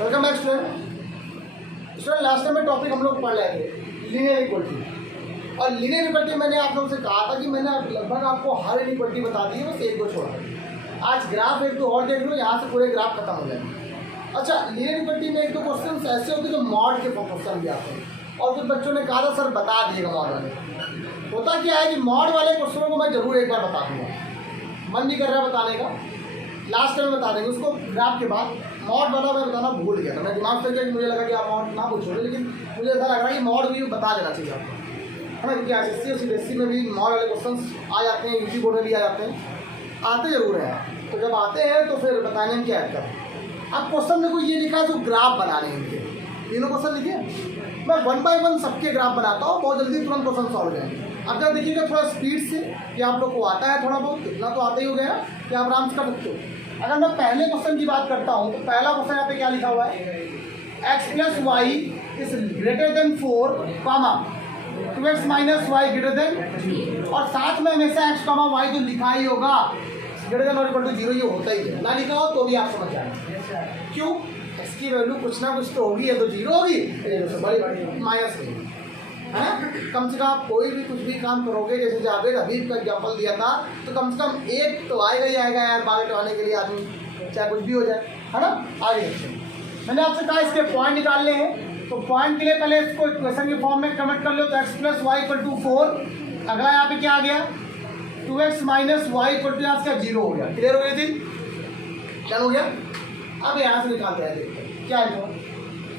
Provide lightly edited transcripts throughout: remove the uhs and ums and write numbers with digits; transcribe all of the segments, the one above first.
Welcome back student. Last time में topic हम लोग पढ़ रहे थे लीनियर इक्वलिटी, और लीनियर इक्वलिटी मैंने आप लोगों से कहा था कि मैंने लगभग आपको हर इक्वलिटी बता दी है, बस एक दो छोड़ा। आज ग्राफ एक दो और देख लो, यहाँ से पूरे ग्राफ खत्म हो जाएंगे। अच्छा, लीनियर इक्वलिटी में एक दो क्वेश्चन ऐसे होते हैं जो मॉड के क्वेश्चन भी आते हैं, और कुछ बच्चों ने कहा था सर बता दिएगा मॉड वाले। होता क्या है कि मॉड वाले क्वेश्चनों को मैं जरूर एक बार बता दूँगा, मन नहीं कर रहा बताने का, लास्ट टाइम बता देंगे उसको ग्राफ के बाद। मॉड वाला मैं बताना भूल गया था, मैं दिमाग से मुझे लगा कि आप मॉड ना पूछोगे, लेकिन मुझे ऐसा लग रहा है कि मॉड भी बता देना चाहिए आपको, है ना, क्योंकि एसएससी और सीबीएसई में भी मॉड वाले क्वेश्चन आ जाते हैं, यूपी बोर्ड में भी आ जाते हैं, आते जरूर हैं। तो जब आते हैं तो फिर बताने में क्या है। अब क्वेश्चन में कोई ये लिखा है तो ग्राफ बनाने हैं इनके, तीनों क्वेश्चन लिखे, मैं 1 बाय 1 सबके ग्राफ बनाता हूँ, बहुत जल्दी तुरंत क्वेश्चन सॉल्व हो जाएंगे। अब जब देखिएगा थोड़ा स्पीड से कि आप लोग को आता है थोड़ा बहुत, इतना तो आता ही हो गया कि आप आराम से कर सकते हो। अगर मैं पहले क्वेश्चन की बात करता हूँ तो पहला क्वेश्चन यहाँ पे क्या लिखा हुआ है, x + y is greater then 4, 2x - y greater than, और साथ में हमेशा x, y तो लिखा ही होगा, ग्रेटर देन और इक्वल टू 0 ये होता ही है, ना लिखा हो तो भी आप समझ जाए। क्यों, x की वैल्यू कुछ ना कुछ तो होगी, या तो 0 होगी माइनस नहीं, है ना। कम से कम आप कोई भी कुछ भी काम करोगे, जैसे जावेद हबीब का एग्जाम्पल दिया था, तो कम से कम एक तो आएगा ही आएगा यार, बाल कटवाने के लिए आदमी, चाहे कुछ भी हो जाए, है ना। आगे मैंने आपसे कहा इसके पॉइंट निकालने हैं, तो पॉइंट के लिए पहले इसको इक्वेशन के फॉर्म में कन्वर्ट कर लो, तो x + y = 4। अगला यहाँ पे क्या आ गया, 2x - y = यहाँ से 0 हो गया। क्लियर हो गई थी, क्या हो गया। अब यहाँ से निकालते हैं, देखते हैं क्या है।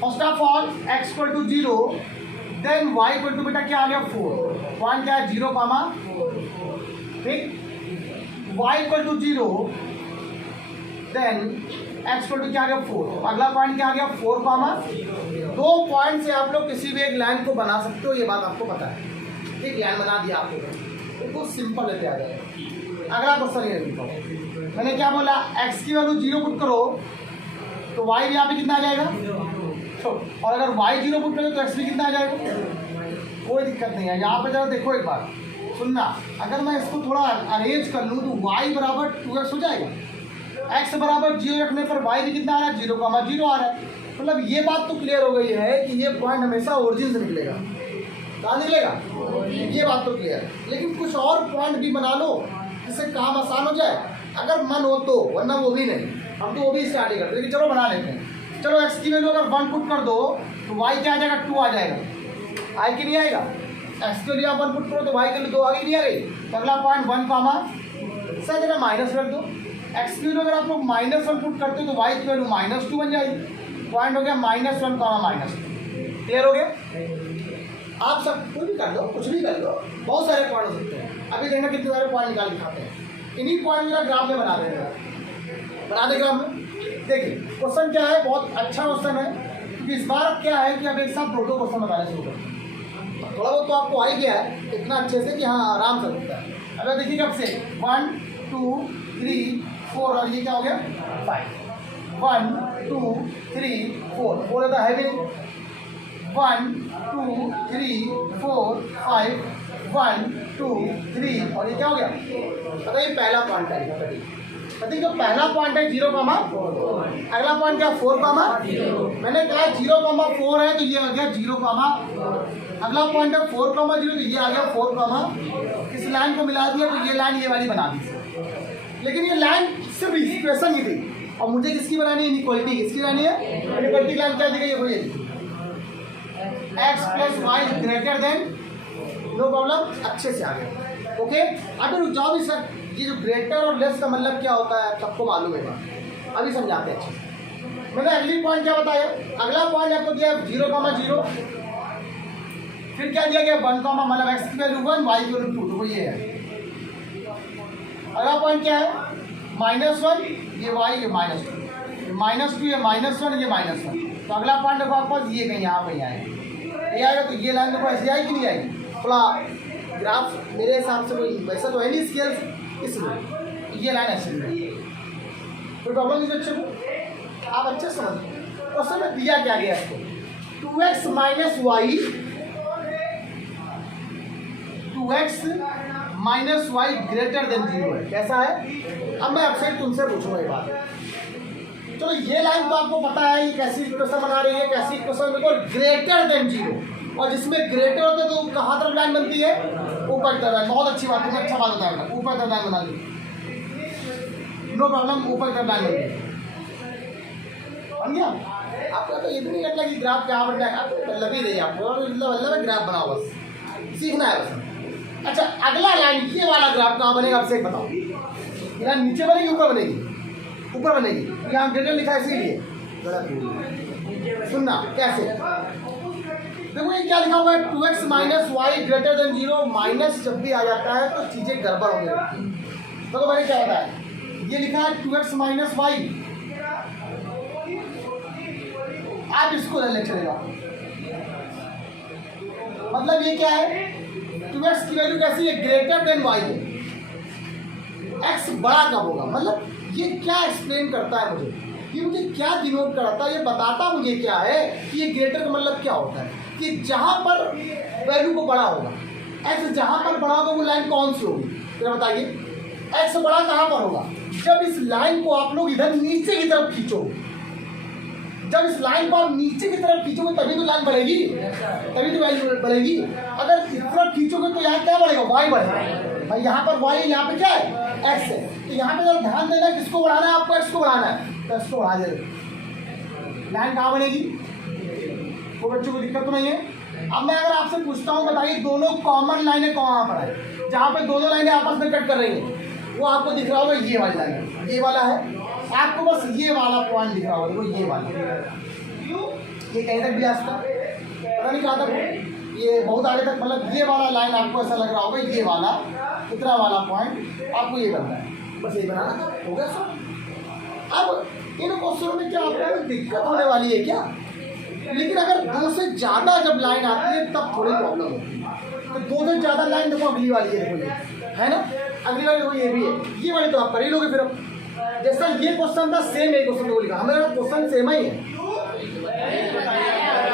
First of all x = 0, then y = बेटा क्या आ गया 4, पॉइंट क्या है 0, ठीक। y = 0, देन x = क्या आ गया 4, अगला पॉइंट क्या आ गया 4, दो पॉइंट से आप लोग किसी भी एक लाइन को बना सकते हो, ये बात आपको पता है। एक लाइन बना दिया आपको, बिल्कुल सिंपल लेते आ जाएगा। अगला क्वेश्चन ये लिखो, मैंने क्या बोला, x की वैल्यू 0 पुट करो तो y भी यहाँ पे कितना आ जाएगा, और अगर y 0 पुट करो तो x भी कितना आ जाएगा, कोई दिक्कत नहीं है। यहाँ पे जरा देखो एक बार सुनना, अगर मैं इसको थोड़ा अरेंज कर लूँ तो y = 2x हो जाएगा, x = 0 रखने पर y भी कितना आ रहा है 0, 0 आ रहा है। मतलब ये बात तो क्लियर हो गई है कि ये पॉइंट हमेशा ओरिजिन से निकलेगा, कहाँ निकलेगा, ये बात तो क्लियर है। लेकिन कुछ और पॉइंट भी बना लो जिससे काम आसान हो जाए, अगर मन हो तो, वरना वो भी नहीं, हम तो वो भी स्टार्ट ही करते, लेकिन चलो बना लेते हैं। चलो x की वैल्यू अगर 1 पुट कर दो तो y क्या आ जाएगा 2 आ जाएगा, आई कि नहीं आएगा। x के लिए आप 1 पुट करो तो y के लिए 2 आ गई, नहीं आ गई। तो अगला पॉइंट 1, सर जरा माइनस रख दो, x की वैल्यू अगर आप लोग -1 पुट करते हो तो y की वैल्यू -2 बन जाएगी, पॉइंट हो गया -1, -2। क्लियर हो गया। आप सब कुछ भी कर दो, कुछ भी कर दो, बहुत सारे पॉइंट हो सकते हैं। अभी देखना कितने सारे पॉइंट निकाल दिखाते हैं, इन्हीं पॉइंट मेरा ग्राफ में बना देगा, बना देगा हम। देखिए क्वेश्चन क्या है, बहुत अच्छा क्वेश्चन है, क्योंकि इस बार क्या है कि अब एक साथ दो क्वेश्चन बनाने शुरू करें, थोड़ा बहुत तो आपको आ ही गया है इतना अच्छे से कि हाँ आराम से होता है। अगर देखिए कब से 1, 2, 3, 4, और ये क्या हो गया 5, 1, 2, 3, 4, 4 है हैवी, 1, 2, 3, 4, 5, 1, 2, 3, और ये क्या हो गया, बताइए पहला पॉइंट है, बताइए जो पहला पॉइंट है 0, अगला पॉइंट क्या 4, मैंने कहा 0, 4 है तो ये आ गया 0, अगला पॉइंट है 4, 0 तो ये आ गया 4, इस लाइन को मिला दिया तो ये लाइन ये वाली बना दी। लेकिन ये लाइन सिर्फ इक्वेशन ही थी, और मुझे किसकी बनानी है, इनइक्वालिटी किसकी बनानी है, इनइक्वालिटी लाइन क्या दी गई है, x + y greater than, no problem, अच्छे से आ गया। ओके, अभी रुक जाओ भी सर, ये जो ग्रेटर और लेस का मतलब क्या होता है सबको मालूम है, अभी समझाते हैं अच्छे से। मैंने अगली पॉइंट क्या बताया, अगला पॉइंट आपको दिया 0, 0, फिर क्या दिया गया 1, मतलब x की वैल्यू 1, y की वैल्यू 2, तो वो ये है। अगला पॉइंट क्या है -1, ये y, ये -2, ये -2, ये -1, तो अगला पॉइंट देखो आपको ये कहीं यहाँ पे आएगा, ये आएगा तो ये लाइन देखो ऐसी आएगी कि नहीं आएगी, थोड़ा ग्राफ मेरे हिसाब से कोई वैसा तो है नहीं स्केल, इसलिए ये लाइन ऐसे नहीं, कोई प्रॉब्लम नहीं बच्चे को, आप अच्छे समझ। क्वेश्चन में दिया क्या गया इसको, 2x - y, 2x - y greater then 0 है, कैसा है। अब मैं आपसे तुमसे पूछूंगा ये बात, चलो ये लाइन तो आपको पता है ये कैसी इक्वेशन बना रही है, कैसी इक्वेशन देखो ग्रेटर देन जीरो, और जिसमें ग्रेटर होता है तो कहाँ तरफ लाइन बनती है, ऊपर तरफ। बहुत अच्छी बात है, अच्छा बात होता है, ऊपर तरफ लाइन बना दी, नो प्रॉब्लम, ऊपर तरफ लाइन बनती है। बन गया आपका। तो ये भी नहीं करना कि ग्राफ क्या बनता है, आपको लग ही रही है आपको, मतलब ग्राफ बनाओ, बस सीखना है बस। अच्छा अगला लाइन ये वाला ग्राफ कहाँ बनेगा आपसे एक बताओ, यहाँ नीचे बनेगी ऊपर बनेगी, ऊपर बनेगी, यहाँ ग्रेटर लिखा है इसीलिए सुनना कैसे। देखो ये क्या लिखा हुआ है 2x minus Y greater than zero, minus जब भी आ जाता है तो चीजें गड़बड़ होने लगती हैं। तो मैंने क्या बताया, ये लिखा है 2x माइनस वाई, आप इसको ले चलेगा, मतलब ये क्या है 2x की वैल्यू कैसी है, ग्रेटर देन वाई है, x बड़ा कब होगा, मतलब ये क्या एक्सप्लेन करता है मुझे, ये मुझे क्या डिनोट करता है, ये बताता मुझे क्या है कि ये ग्रेटर का मतलब क्या होता है, कि जहां पर वैल्यू को बड़ा होगा, x जहां पर बड़ा होगा वो लाइन कौन सी होगी, जरा बताइए। x बड़ा कहां पर होगा, जब इस लाइन को आप लोग इधर नीचे की तरफ खींचोगे, जब इस लाइन को आप नीचे की तरफ खींचोगे तभी तो लाइन बढ़ेगी, तभी तो वैल्यू बढ़ेगी। अगर इस तरफ खींचोगे तो यहाँ क्या बढ़ेगा, y बढ़ेगा भाई, यहाँ पर y है, यहाँ पे क्या है x है, तो यहाँ पे जरा ध्यान देना किसको बढ़ाना है आपको, x को बढ़ाना है, तो x को बढ़ा दे, लाइन कहाँ बनेगी, तो बच्चों को दिक्कत तो नहीं है। अब मैं अगर आपसे पूछता हूँ बताइए दोनों कॉमन लाइनें कहाँ पर है, जहाँ पे दोनों लाइनें आपस में कट कर रही हैं, वो आपको दिख रहा होगा ये वाली लाइन, ये वाला है, आपको बस ये वाला पॉइंट दिख रहा होगा, देखो ये वाला, ये कहीं तक भी आ सकता, पता नहीं कहाँ तक, ये बहुत आगे तक, मतलब ये वाला लाइन आपको ऐसा लग रहा होगा, ये वाला इतना वाला पॉइंट आपको ये बनना है, बस ये बनाना हो गया सर। अब इन क्वेश्चनों में क्या आपको दिक्कत होने वाली है क्या, लेकिन अगर दो से ज़्यादा जब लाइन आती है तब थोड़ी प्रॉब्लम होती है। तो दो से ज़्यादा लाइन देखो अगली वाली है, देखो ये है ना, अगली वाली देखो ये भी है, ये वाली तो आप कर ही लोगे। फिर अब जैसा ये क्वेश्चन था सेम एक क्वेश्चन को लिखा, हमारा क्वेश्चन सेम ही है,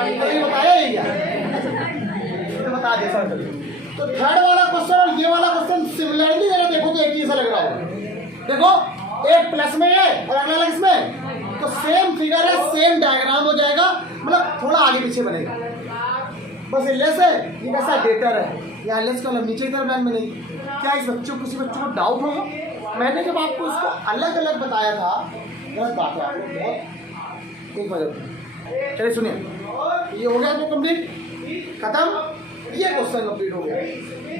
तो बताया ही क्या, तो बता दे सर। तो थर्ड वाला क्वेश्चन और ये वाला क्वेश्चन सिमिलरिटी जरा देखो तो एक ही सा लग रहा होगा, देखो एक प्लस में है और अगला इसमें, तो सेम फिगर है, सेम डायग्राम हो जाएगा, मतलब थोड़ा आगे पीछे बनेगा, बस लेस है, ये कैसा ग्रेटर है, या लेस का नीचे की तरफ लाइन बनेगी। क्या इस बच्चों किसी बच्चों को डाउट होगा, मैंने जब आपको इसको अलग अलग बताया था, गलत बात है आपको बहुत, एक बार चलिए सुनिए, ये हो गया तो कंप्लीट खत्म, ये क्वेश्चन कंप्लीट हो गया।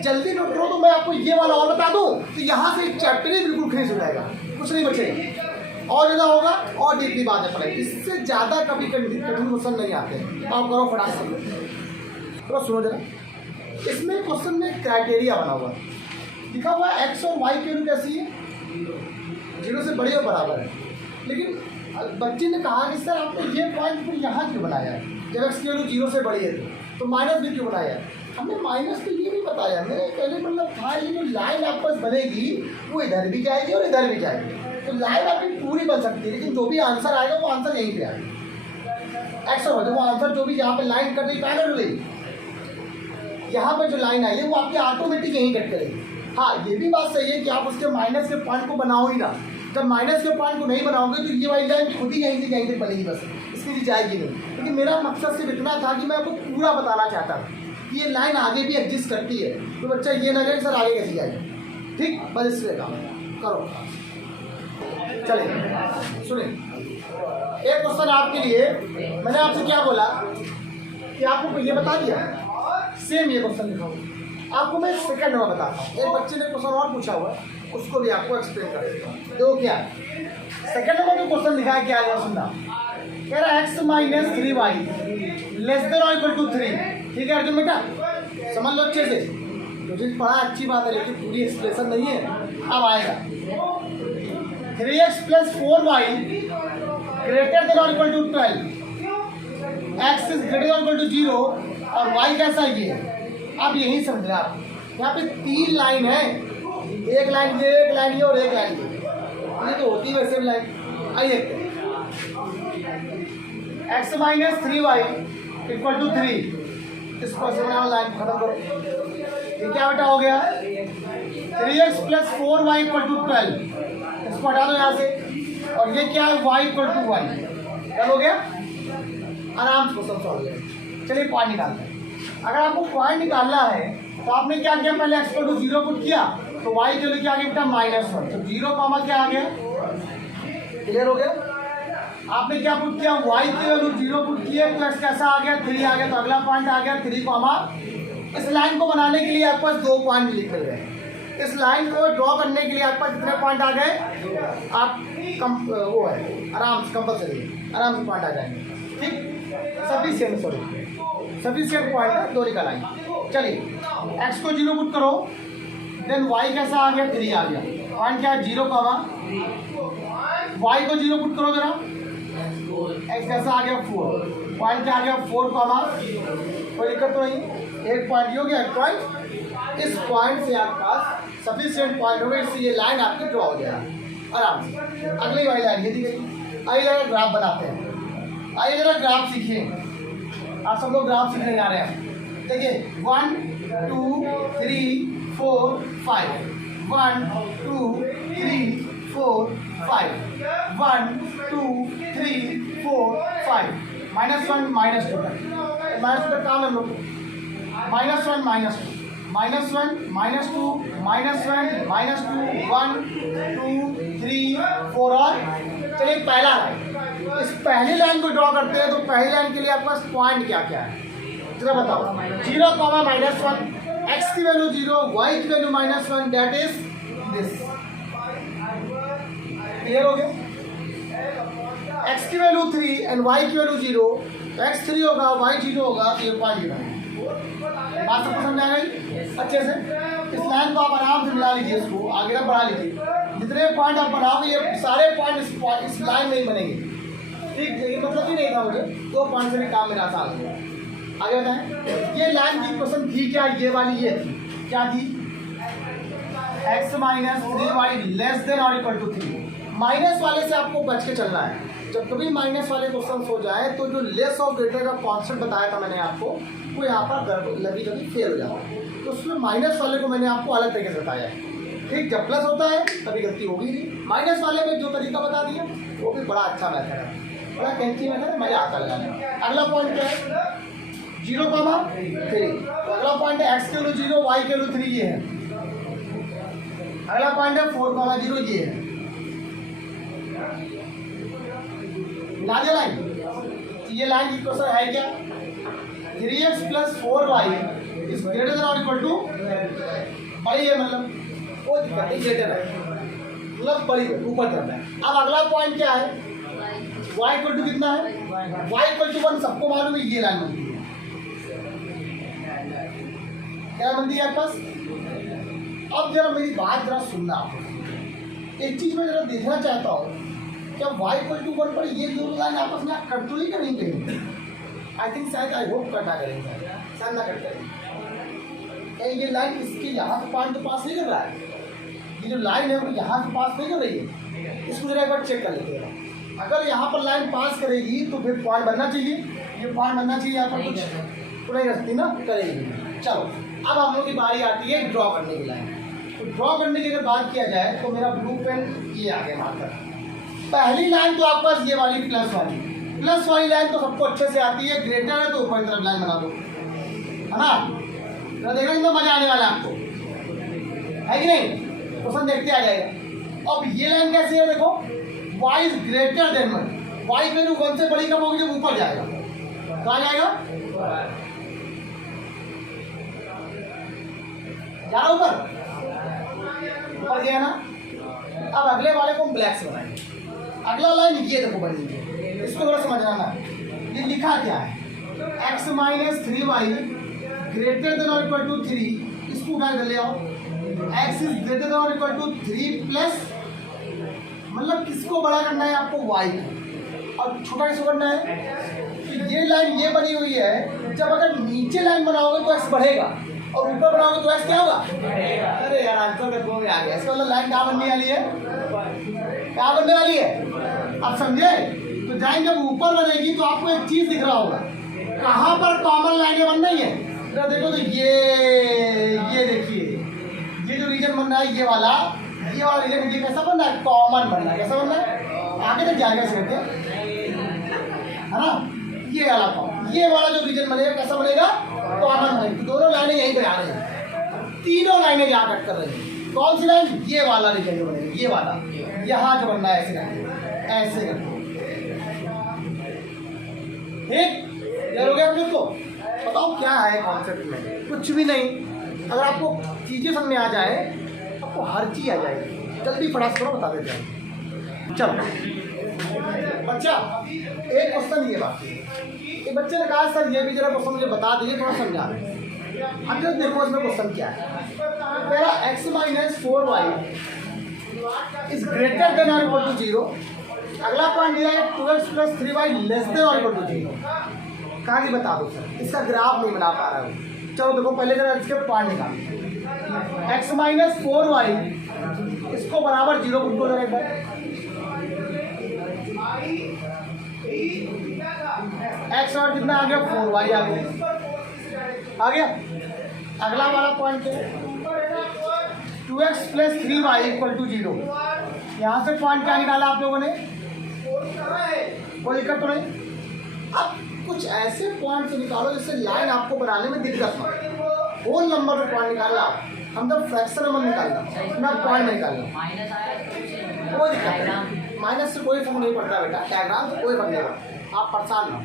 जल्दी नोट करो तो मैं आपको ये वाला और बता दूं, तो यहाँ से चैप्टर ही बिल्कुल फिनिश हो जाएगा, कुछ नहीं बचेगा, और ज़्यादा होगा और डीपली बातें पड़ेगी, इससे ज़्यादा कभी कठिन क्वेश्चन नहीं आते, आप करो फटाफट। तो सुनो जरा, इसमें क्वेश्चन में क्राइटेरिया बना हुआ है, लिखा हुआ है एक्स और वाई की वैल्यू कैसी है, 0 से बड़ी और बराबर है, लेकिन बच्चे ने कहा कि सर आपने ये पॉइंट फिर यहाँ क्यों बनाया है, जब एक्स की वैल्यू 0 से बड़ी है तो माइनस भी क्यों बनाया है। हमने माइनस तो ये नहीं बताया, मैंने पहले मतलब था ये जो लाइन आपस बनेगी वो इधर भी जाएगी और इधर भी जाएगी, तो लाइन आपकी पूरी बन सकती है, लेकिन जो भी आंसर आएगा वो आंसर यहीं पे आएगा, एक्स और वो आंसर जो भी यहाँ पे लाइन कट रही पैरेलल रही, यहाँ पर जो लाइन आई है वो आपकी ऑटोमेटिक यहीं कट करेगी। हाँ ये भी बात सही है कि आप उसके माइनस के पॉइंट को बनाओ ही ना, जब माइनस के पॉइंट को नहीं बनाओगे तो ये वाली लाइन खुद ही यहीं से यहीं तक बनेगी, बस इसके लिए जाएगी नहीं। लेकिन मेरा मकसद सिर्फ इतना था कि मैं आपको पूरा बताना चाहता था कि ये लाइन आगे भी एग्जिस्ट करती है, तो बच्चा ये ना जाए सर आगे कैसी जाएगी, ठीक, बस इससे काम करो। चलिए सुनिए, एक क्वेश्चन आपके लिए, मैंने आपसे क्या बोला कि आपको ये बता दिया, सेम ये क्वेश्चन लिखा हुआ, आपको मैं सेकंड में बताता हूँ। एक बच्चे ने क्वेश्चन और पूछा हुआ है, उसको भी आपको एक्सप्लेन कर देता हूँ। देखो क्या सेकंड में जो क्वेश्चन लिखा है क्या है, सुनना, कह रहा है x minus 3y less than और इक्वल टू 3, ठीक है अर्जुन बेटा, समझ लो अच्छे से, मुझे पढ़ा अच्छी बात है लेकिन पूरी एक्सप्रेशन नहीं है, अब आएगा 3x plus 4y greater than और equal to 12, x is greater than equal to 0 और y कैसा है ये, अब यही समझ रहे आप, यहाँ पे 3 लाइन है, एक लाइन ये, एक लाइन ये और एक लाइन ये तो होती है वैसे लाइन। आइए x minus 3y equal to 3, इसको लाइन खत्म करो, ये क्या बेटा हो गया 3x plus 4y equal to 12, इसको हटा दो यहाँ से, और ये क्या है y इक्वल टू 1। क्या हो गया? आराम से क्वेश्चन सॉल्व हो गया। चलिए पॉइंट निकालते हैं। अगर आपको पॉइंट निकालना है तो आपने क्या किया, पहले x इक्वल टू 0 पुट किया तो y के लिए क्या आ गया बेटा -1, तो 0 कॉमा क्या आ गया, क्लियर हो गया। आपने क्या पुट किया, y की वैल्यू 0 पुट किए तो x कैसा आ गया 3 आ गया, तो अगला पॉइंट आ गया 3 कॉमा। इस लाइन को बनाने के लिए आपके पास 2 पॉइंट लिखे गए। इस लाइन को ड्रॉ करने के लिए आपके पास कितने पॉइंट आ गए, आप वो है आराम से कंपल्सरी आराम से पॉइंट आ जाएंगे, ठीक। सफिशिएंट पॉइंट है, 2 निकल आई। चलिए x को 0 पुट करो, देन y कैसा आ गया 3 आ गया, पॉइंट क्या है 0 कॉमा। y को 0 पुट करो जरा, x कैसा आ गया 4, पॉइंट क्या आ गया 4 कॉमा। कोई दिक्कत तो नहीं, एक पॉइंट हो गया, एक पॉइंट। इस पॉइंट से आपके पास सफिशिएंट पॉइंट हो गया, इससे ये लाइन आपकी ड्रॉ हो जाएगा आराम से। अगली वाली लाइन ये दी गई। आइए जरा ग्राफ बनाते हैं, आइए जरा ग्राफ सीखिए। आप सब लोग ग्राफ सीखने जा रहे हैं। देखिए 1 2 3 4 5, 1 2 3 4 5, 1 2 3 4 5, -1 -2 -2 काम है लोग, -1 -2 -1 -2 -1 -2 1 2 3 4 और चलिए पहला लाइन। इस पहली लाइन को ड्रॉ करते हैं तो पहली लाइन के लिए आपके पास पॉइंट क्या क्या है जरा बताओ। 0 कॉमा -1, x की वैल्यू 0, y की value -1, that is this. Clear हो गया? x की वैल्यू 3 एंड y की वैल्यू 0, तो x 3 होगा y 0 होगा, तो ये पॉइंट गिरा। बात सबको समझ आ गई अच्छे से? इस लाइन को आप आराम से मिला लीजिए, इसको आगे तक बढ़ा लीजिए। जितने पॉइंट आप बनाओगे ये सारे पॉइंट इस लाइन में ही बनेंगे, ठीक। ये मतलब ही नहीं था मुझे, 2 पॉइंट से भी काम मेरा आसान हो गया। आगे बताएं, ये लाइन की क्वेश्चन थी क्या, ये वाली ये थी, क्या थी, x -3y लेस देन और इक्वल टू 3। माइनस वाले से आपको बच के चलना है। जब कभी माइनस वाले क्वेश्चन हो जाए तो जो लेस और ग्रेटर का कॉन्सेप्ट बताया था मैंने आपको, वो यहाँ पर कभी फेल हो जाता है। तो उसमें माइनस वाले को मैंने आपको अलग तरीके से बताया है, ठीक। जब प्लस होता है कभी गलती होगी नहीं। माइनस वाले में जो तरीका बता दिया वो भी बड़ा अच्छा मेथड है, बड़ा कैंची मेथड है, मजा आता लगाने। अगला पॉइंट क्या है, 0 कॉमा 3, तो अगला पॉइंट है x के वैल्यू 0, y के वैल्यू 3, ये है। अगला पॉइंट है 4 कॉमा 0, ये है। मिला दिया लाइन, ये लाइन की क्वेश्चन है क्या, 3x + 4y is greater than और इक्वल टू, बड़ी है मतलब कोई दिक्कत नहीं, ग्रेटर है मतलब बड़ी है, ऊपर करना है। अब अगला पॉइंट क्या है, y इक्वल टू कितना है, y इक्वल टू 1 सबको मालूम है, ये लाइन बनती है। क्या बनती है आपके पास? अब जरा मेरी बात जरा सुनना आप, एक चीज मैं जरा देखना चाहता हूँ, क्या y इक्वल टू 1 पर ये दोनों लाइन आपस में कट तो नहीं करेंगे? आई थिंक शायद, आई होप कट ना करेंगे, शायद ना कट करेंगे। ये लाइन इसके यहाँ से पॉइंट तो पास नहीं कर रहा है, ये जो लाइन है वो यहाँ से पास नहीं कर रही है। इसको जरा एक बार चेक कर लेते हैं। अगर यहाँ पर लाइन पास करेगी तो फिर पॉइंट बनना चाहिए, ये पॉइंट बनना चाहिए, यहाँ पर कुछ तो नहीं रखती ना, करेगी। चलो अब हम लोग की बारी आती है ड्रॉ करने की लाइन। तो ड्रॉ करने की अगर बात किया जाए तो मेरा ब्लू पेन ये आ गया मार्कर। पहली लाइन तो आपके पास ये वाली प्लस वाली लाइन तो सबको अच्छे से आती है, ग्रेटर है तो ऊपर की तरफ लाइन बना दो, है ना। तो देखो इतना मजा आने वाला है आपको, है कि नहीं? क्वेश्चन देखते आ जाएगा। अब ये लाइन कैसी है देखो, y is greater then 1, y की वैल्यू 1 से बड़ी कब होगी, जब ऊपर जाएगा। कहाँ जाएगा, जाना ऊपर गया ना। अब अगले वाले को हम ब्लैक से बनाएंगे। अगला लाइन ये देखो बनी है, इसको थोड़ा समझना ना, ये लिखा क्या है, x - 3y ग्रेटर देन और इक्वल टू 3, इसको क्या कर ले आओ, x इज ग्रेटर देन और इक्वल टू 3 प्लस, मतलब किसको बड़ा करना है आपको, y को, और छोटा किसको करना है। तो ये लाइन ये बनी हुई है, जब अगर नीचे लाइन बनाओगे तो x बढ़ेगा और ऊपर बनाओगे तो x क्या होगा, अरे यार आंसर का दो में आ गया। इसका मतलब लाइन कहाँ बनने वाली है, क्या बनने वाली है, आप समझे? तो लाइन जब ऊपर बनेगी तो आपको एक चीज दिख रहा होगा, कहाँ पर कॉमन लाइनें बन रही है। तो देखो, तो ये देखिए, ये जो रीजन बन रहा है ये वाला रीजन, ये कैसा बन रहा है, कॉमन बन रहा है। कैसा बन रहा है, आगे तक जाएगा इस करके, है ना। ये वाला फॉर्म, ये वाला जो रीजन बनेगा कैसा बनेगा, कॉमन है। दोनों लाइनें यहीं पे आ रही हैं, तीनों लाइनें यहाँ कट कर रही हैं। कौन सी लाइन, ये वाला रीजन जो बनेगा, ये वाला यहाँ जो बनना है, ऐसे करके ऐसे करके, ठीक। क्लियर हो गया आप लोग को। बताओ क्या है कॉन्सेप्ट में, कुछ भी नहीं। अगर आपको चीजें समझ में आ जाए, आपको हर चीज आ जाएगी। जल्दी फटाफट करो, बता देते हैं। चलो बच्चा, एक क्वेश्चन ये बात, एक बच्चे ने कहा सर ये भी जरा क्वेश्चन मुझे बता दीजिए, थोड़ा समझा दें। अब जब देखो इसमें क्वेश्चन क्या है, मेरा x minus 4y is greater than और इक्वल टू 0। अगला पॉइंट दिया है 2x plus 3y less than और इक्वल टू 0। कहा कि बता दो सर, इसका ग्राफ नहीं बना पा रहा हूँ। चलो देखो पहले जरा इसके पॉइंट निकालो। x माइनस 4y इसको बराबर 0 पुट करो एक बार। x और कितना आ गया, 4y आ गया। अगला वाला पॉइंट है 2x plus 3y equal to 0। यहाँ से पॉइंट क्या निकाला आप लोगों ने, कोई दिक्कत तो नहीं। अब कुछ ऐसे पॉइंट से निकालो जिससे लाइन आपको बनाने में दिक्कत हो। होल नंबर पे पॉइंट निकालना, हम तो फ्रैक्शन नंबर निकालना, ना पॉइंट निकालना। कोई दिक्कत नहीं, माइनस से कोई फर्क नहीं पड़ता बेटा, डायग्राम से कोई फर्क नहीं पड़ता, आप परेशान ना।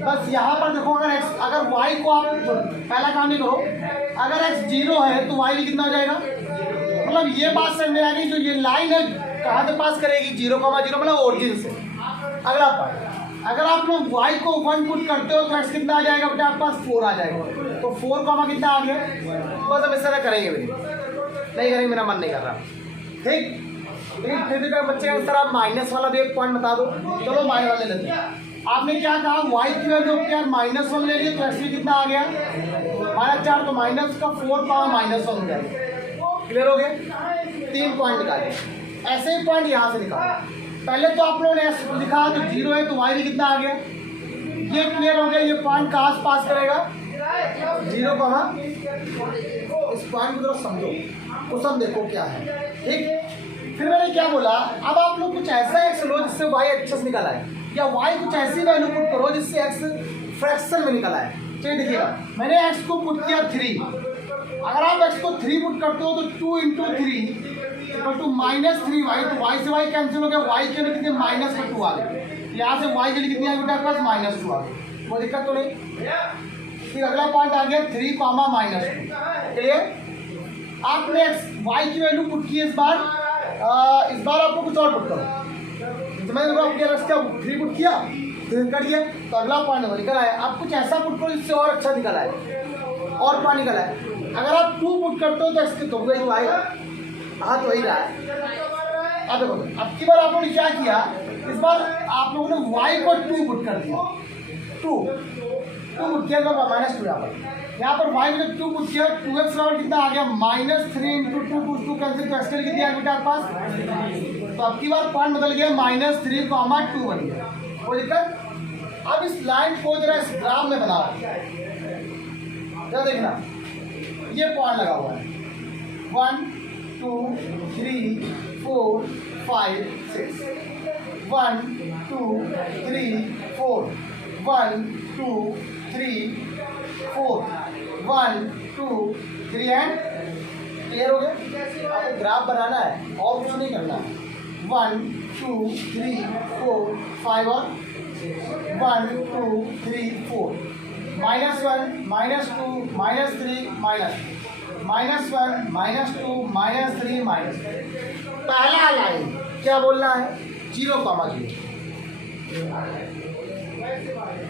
बस यहाँ पर देखो, अगर y को आप पहला काम नहीं करो, अगर x 0 है तो y भी कितना हो जाएगा। मतलब ये बात समझ में आ गई, जो ये लाइन है कहाँ से पास करेगी, 0, 0 मतलब ओरिजिन से। अगला पॉइंट, अगर आप लोग y को 1 पुट करते हो तो x कितना आ जाएगा बेटा, आपके पास 4 आ जाएगा। तो 4 कितना आ गया। बस हम इस तरह करेंगे भी नहीं करेंगे, मेरा मन नहीं कर रहा, ठीक। फिर बच्चे इस तरह माइनस वाला भी एक पॉइंट बता दो। चलो माइनस वाले लेते हैं। आपने क्या कहा, y की वैल्यू क्या -1 ले लिए तो x भी कितना आ गया, -4। तो माइनस का 4 पावर -1 हो गया। क्लियर हो गया, 3 पॉइंट निकाले। ऐसे ही पॉइंट यहाँ से निकालो। पहले तो आप लोगों ने x लिखा तो 0 है तो y भी कितना आ गया। ये क्लियर हो गया। ये पॉइंट कहाँ से पास करेगा, 0, इस पॉइंट को जरा समझो, क्वेश्चन देखो क्या है, ठीक। फिर मैंने क्या बोला, अब आप लोग कुछ ऐसा x लो जिससे y अच्छे से निकल आए, या y कुछ ऐसी वैल्यू पुट करो जिससे x फ्रैक्शन में निकल आए। चलिए देखिएगा, मैंने x को पुट किया 3। अगर आप x को 3 पुट करते हो तो 2 × 3 इक्वल टू -3y। तो y से y कैंसिल हो गया, y के लिए कितने -2 आ गए। यहाँ से y के लिए कितनी आ गई बेटा, प्लस -2 आ गई। वो दिक्कत तो नहीं। फिर अगला पॉइंट आ गया 3, -2। क्लियर। आपने y की वैल्यू पुट की इस बार आपको कुछ और पुट करो। मैंने आपके रस्ते 3 पुट किया, फिर कट गया, तो अगला पॉइंट निकल आया। आप कुछ ऐसा पुट करो जिससे और अच्छा निकल आए, और पॉइंट निकल आए। अगर आप 2 पुट करते हो तो इसके तो वही आएगा, हाँ तो वही रहा है। अब देखो, अब की बार आप लोगों ने क्या किया, इस बार आप लोगों ने y को 2 पुट कर दिया। 2 पुट किया तो -2 यहाँ पर y को 2 पुट किया, 2x बराबर कितना आ गया, -3 × 2 2 कैंसिल, तो x के लिए कितनी आ गई आपके पास। तो अब की बार पॉइंट बदल गया, -3, 2 बन गया। कोई दिक्कत। अब इस लाइन को जरा इस ग्राफ में बनाओ, जरा देखना, ये पॉइंट लगा हुआ है 1 2 3 4 5 6, 1 2 3 4, 1 2 3 4, 1 2 3 एंड। क्लियर हो गया। आपको ग्राफ बनाना है और कुछ नहीं करना है। 1 2 3 4 5 और 1 2 3 4, -1 -2 -3 -1 -2 -3 पहला लाइन क्या बोलना है, 0, 0।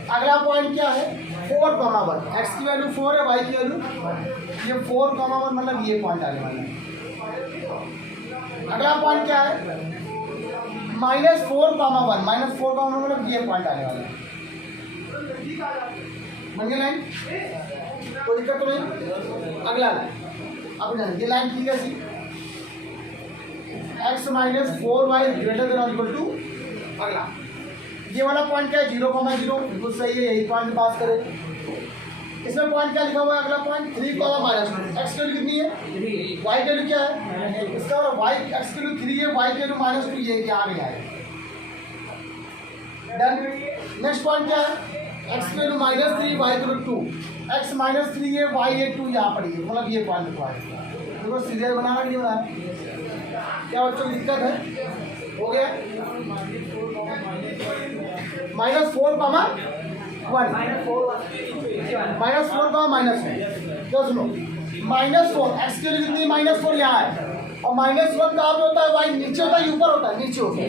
अगला पॉइंट क्या है, 4, 1। x की वैल्यू 4 है, y की वैल्यू ये 4, 1 मतलब ये पॉइंट आने वाला है। अगला पॉइंट क्या है, -4, 1 -4, 1 मतलब ये पॉइंट आने वाला है। बन गई लाइन, कोई दिक्कत तो नहीं। अगला लाइन, अब ये लाइन ठीक है C, x -4y greater than equal to. अगला ये वाला पॉइंट क्या है, 0, 0 बिल्कुल सही है, यही पॉइंट पास करे। इसमें पॉइंट क्या लिखा हुआ है? अगला पॉइंट 3 -2। एक्स की वैल्यू कितनी है? वाई की वैल्यू क्या है? इसका वाई एक्स की वैल्यू 3 है, वाई की वैल्यू -2, ये क्या आ गया है। डन। नेक्स्ट पॉइंट क्या है? एक्स की वैल्यू -3, वाई की वैल्यू 2। एक्स -3 है, वाई है 2, यहाँ पर ये मतलब ये पॉइंट लिखवा है। देखो सीरियल बनाना नहीं बनाना, क्या बच्चों की दिक्कत है? हो गया -4, -1 -4, -1 सुनो, -4 एक्स की वैल्यू कितनी? -4 यहाँ है, और -1 कहाँ पे होता है? वाई नीचे होता है, ऊपर होता है? नीचे होता है।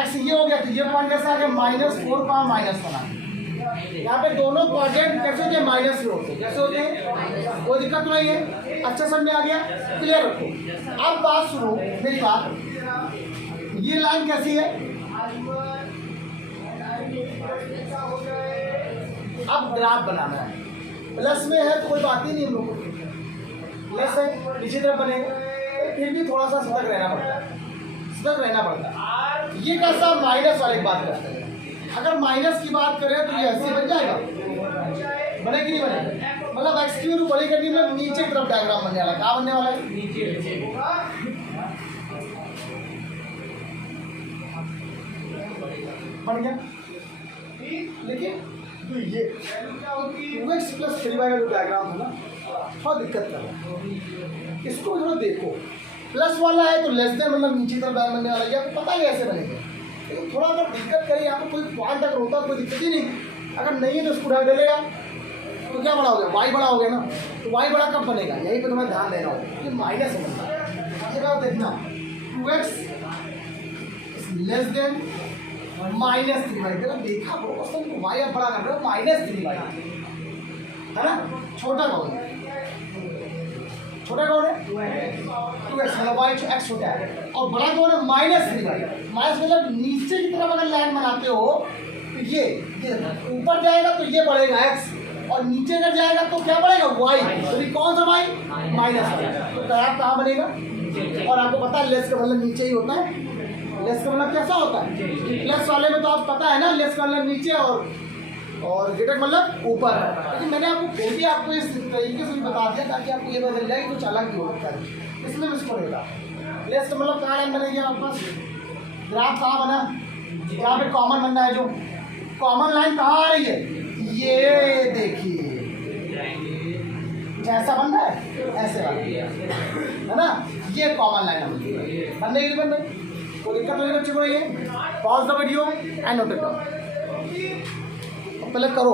एक्स ये हो गया, तो ये पॉइंट कैसे आ गया? -4, -1। यहाँ पे दोनों क्वाड्रेंट कैसे होते हैं? माइनस में होते हैं। कैसे होते हैं? कोई दिक्कत नहीं है, अच्छा समझ में आ गया, क्लियर रखो। अब बात सुनो मेरी बात, ये लाइन कैसी है? अब ग्राफ बनाना है, प्लस में है तो कोई बात ही नहीं हम लोग को, प्लस है नीचे तरफ बनेगा, फिर भी थोड़ा सा सतर्क रहना पड़ता है, सतर्क रहना पड़ता है। ये कैसा? माइनस वाले की बात करते हैं। अगर माइनस की बात करें तो ये ऐसे बन जाएगा, बने कि नहीं बनेगा? मतलब एक्स की वैल्यू बड़ी करनी, मतलब नीचे की तरफ डायग्राम बनने वाला है। क्या बनने वाला है? नीचे बन गया। लेकिन तो ये 2x + 3y का जो डायग्राम है ना, थोड़ा दिक्कत कर रहा है, इसको थोड़ा देखो। प्लस वाला है तो लेस देन मतलब नीचे की तरफ डायग्राम बनने वाला है, आपको पता है कैसे बनेगा। लेकिन थोड़ा अगर दिक्कत करे, यहाँ पर कोई पॉइंट अगर होता कोई दिक्कत ही नहीं, अगर नहीं है तो उसको उठा देगा, तो क्या बड़ा हो गया? वाई बड़ा हो गया ना, तो वाई बड़ा कब बनेगा? यहीं पे तुम्हें ध्यान देना होगा, ये माइनस है बनता है। ये बात देखना, 2x लेस देन -3y, देखा क्वेश्चन, वाई अब बड़ा कर रहे हो, -3y है ना। छोटा कौन है? छोटा कौन है? 2x, मतलब वाई एक्स छोटा है, और बड़ा कौन है? -3y। माइनस मतलब नीचे की तरफ अगर लाइन बनाते हो तो ये ऊपर जाएगा तो ये बढ़ेगा x, और नीचे अगर जाएगा तो क्या बढ़ेगा? y। तो ये कौन सा y? -y। तो ग्राफ कहाँ बनेगा? और आपको पता है लेस का मतलब नीचे ही होता है। लेस का मतलब कैसा होता है? प्लस वाले में तो आप पता है ना, लेस का मतलब नीचे और ग्रेटर मतलब ऊपर है। लेकिन मैंने आपको फिर भी आपको इस तरीके से भी बता दिया ताकि आपको ये बदल जाए कि कुछ अलग ही होता है, इसलिए मैं इसको लेता। लेस का मतलब कहाँ लाइन बनेगी आपके पास? ग्राफ कहाँ बना? यहाँ पे कॉमन बनना है, जो कॉमन लाइन कहाँ आ रही है? ये देखिए, जैसा बन रहा है ऐसे है ना, ये कॉमन लाइन बनने की बन रही, कोई दिक्कत नहीं बच्चे को। ये pause the video and note it down, पहले करो।